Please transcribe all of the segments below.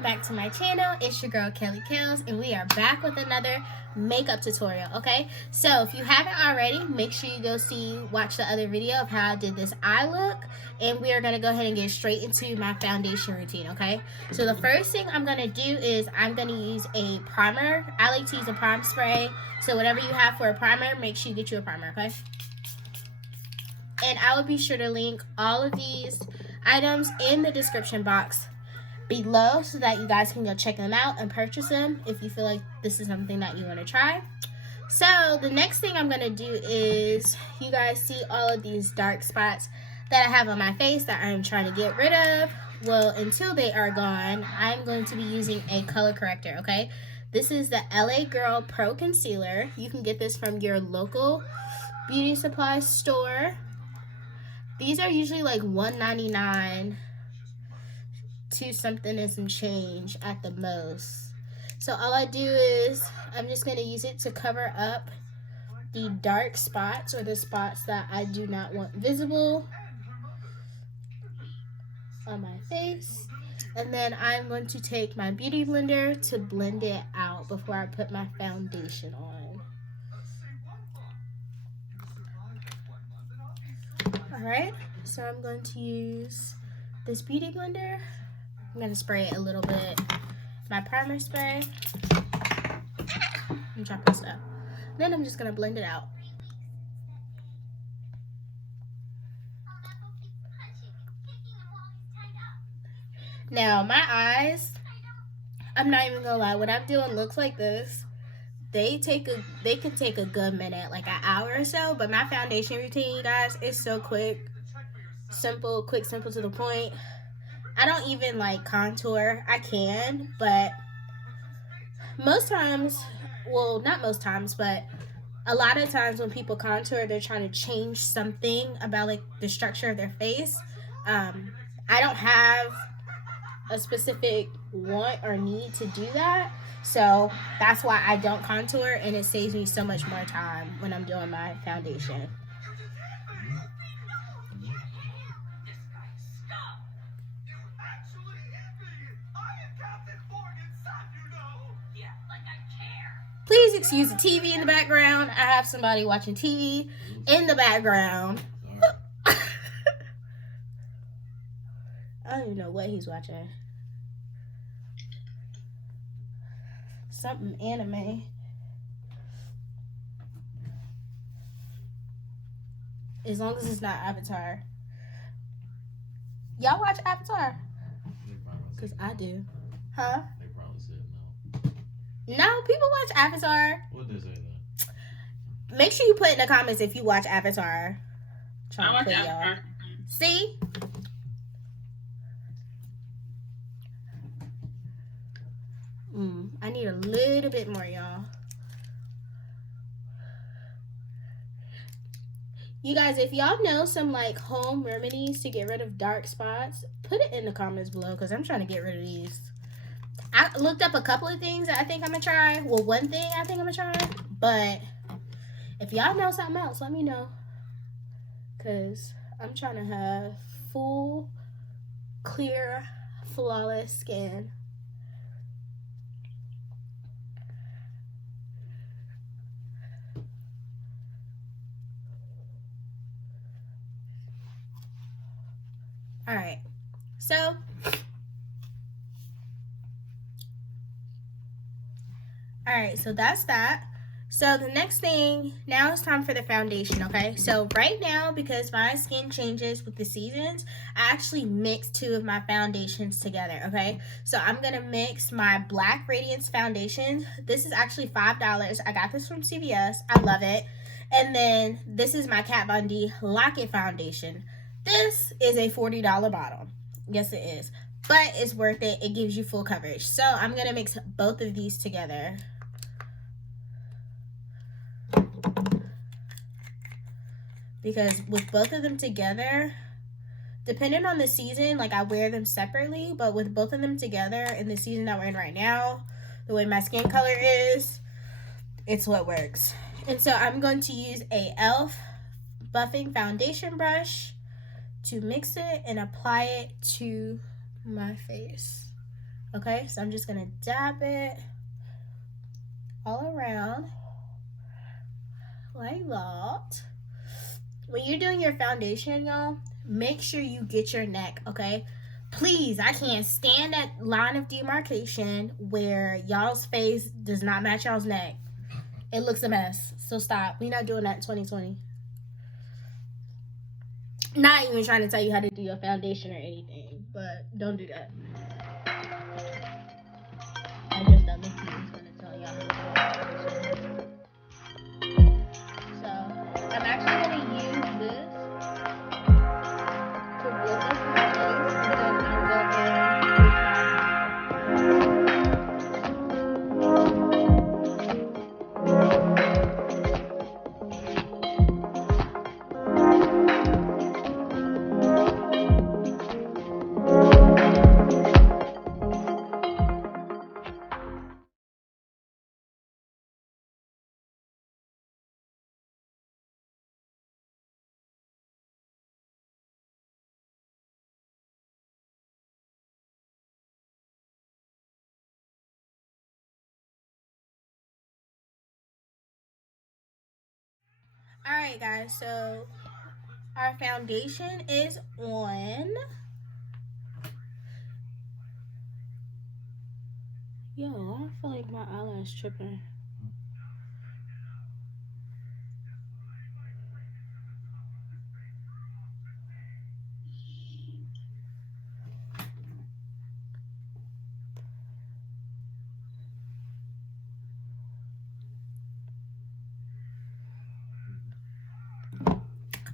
welcome back to my channel. It's your girl Kelly Kells, and we are back with another makeup tutorial. Okay, so if you haven't already, make sure you go watch the other video of how I did this eye look, and we are going to go ahead and get straight into my foundation routine. Okay, so the first thing I'm going to do is I'm going to use a primer. I like to use a prime spray, so whatever you have for a primer, make sure you get you a primer. Okay, and I will be sure to link all of these items in the description box below so that you guys can go check them out and purchase them if you feel like this is something that you want to try. So the next thing I'm going to do is, you guys see all of these dark spots that I have on my face that I'm trying to get rid of. Well, until they are gone, I'm going to be using a color corrector. Okay, this is the LA Girl Pro Concealer. You can get this from your local beauty supply store. These are usually like $1.99 to something and some change at the most. So all I do is I'm just going to use it to cover up the dark spots, or the spots that I do not want visible on my face. And then I'm going to take my beauty blender to blend it out before I put my foundation on. Alright, so I'm going to use this beauty blender. I'm going to spray it a little bit. My primer spray. I'm dropping stuff. Then I'm just going to blend it out. Now, my eyes, I'm not even going to lie, when I'm doing looks like this, they can take a good minute, like an hour or so. But my foundation routine, you guys, is so quick. Simple, quick, simple, to the point. I don't even like contour. I can, but most times, well, not most times, but a lot of times when people contour, they're trying to change something about like the structure of their face. I don't have a specific want or need to do that, so that's why I don't contour, and it saves me so much more time when I'm doing my foundation. Please excuse the TV in the background. I have somebody watching TV in the background. I don't even know what he's watching. Something anime. As long as it's not Avatar. Y'all watch Avatar? Because I do. Huh? They probably said no. No, people watch Avatar. What did they say then? Make sure you put in the comments if you watch Avatar. I watch Avatar. See? I need a little bit more, y'all. You guys, if y'all know some like home remedies to get rid of dark spots, put it in the comments below, because I'm trying to get rid of these. I looked up a couple of things that I think I'm going to try. Well, one thing I think I'm going to try. But if y'all know something else, let me know. Because I'm trying to have full, clear, flawless skin. Alright, so that's that. So the next thing, now it's time for the foundation, okay? So right now, because my skin changes with the seasons, I actually mix two of my foundations together, okay? So I'm going to mix my Black Radiance foundation. This is actually $5. I got this from CVS. I love it. And then this is my Kat Von D Lock-It foundation. This is a $40 bottle. Yes, it is. But it's worth it. It gives you full coverage. So I'm going to mix both of these together. Because with both of them together, depending on the season, like I wear them separately, but with both of them together in the season that we're in right now, the way my skin color is, it's what works. And so I'm going to use a e.l.f. buffing foundation brush to mix it and apply it to my face. Okay, so I'm just gonna dab it all around like that. When you're doing your foundation, y'all, make sure you get your neck, okay? Please, I can't stand that line of demarcation where y'all's face does not match y'all's neck. It looks a mess. So stop. We're not doing that in 2020. Not even trying to tell you how to do your foundation or anything, but don't do that. I just thought Mickey was going to tell y'all how to do your foundation. So, I'm actually going to use this to build up my face, and then I'll go in with Alright guys, so our foundation is on. Yo, I feel like my eyelash tripping.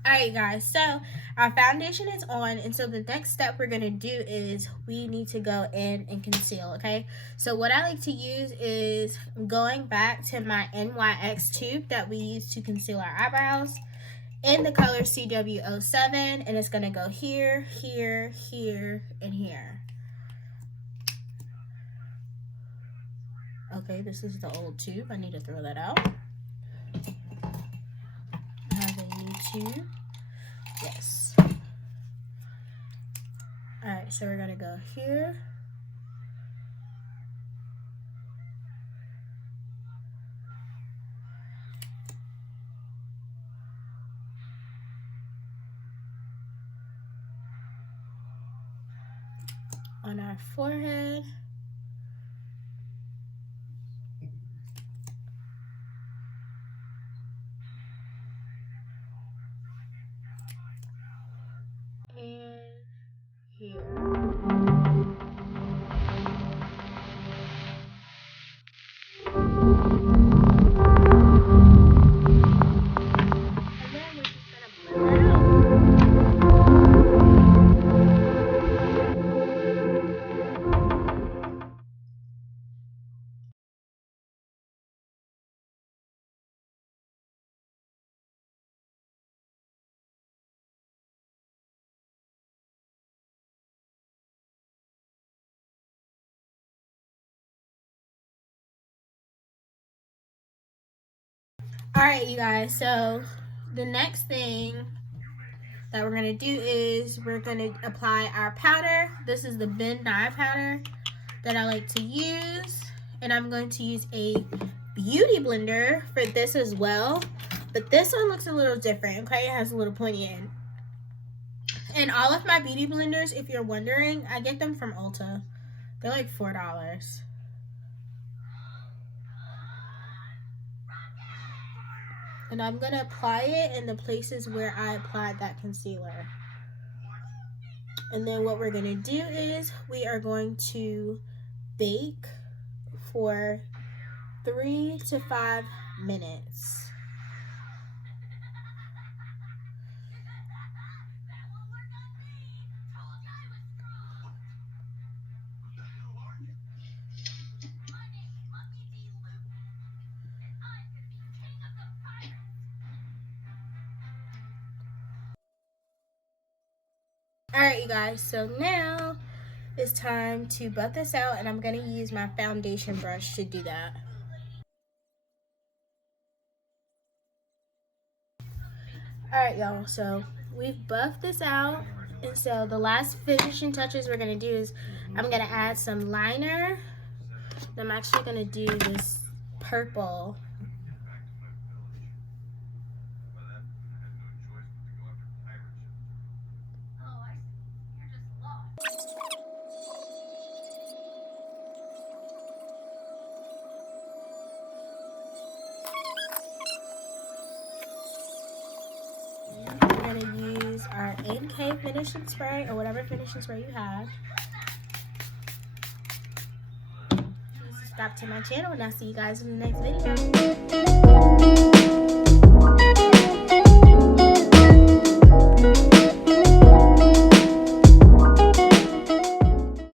Alright guys, so our foundation is on, and so the next step we're going to do is we need to go in and conceal, okay? So what I like to use is going back to my NYX tube that we use to conceal our eyebrows in the color CW07, and it's going to go here, here, here, and here. Okay, this is the old tube. I need to throw that out. I have a new tube. Yes. Alright, so we're going to go here. On our forehead. And here. Alright, you guys, so the next thing that we're going to do is we're going to apply our powder. This is the Ben Nye powder that I like to use, and I'm going to use a beauty blender for this as well, but this one looks a little different, okay? It has a little pointy end. And all of my beauty blenders, if you're wondering, I get them from Ulta. They're like $4. And I'm going to apply it in the places where I applied that concealer. And then what we're going to do is we are going to bake for 3 to 5 minutes. Alright, you guys, so now it's time to buff this out, and I'm going to use my foundation brush to do that. Alright, y'all, so we've buffed this out, And so the last finishing touches we're going to do is I'm going to add some liner. I'm actually going to do this purple. We're going to use our NK finishing spray or whatever finishing spray you have. Please subscribe to my channel and I'll see you guys in the next video.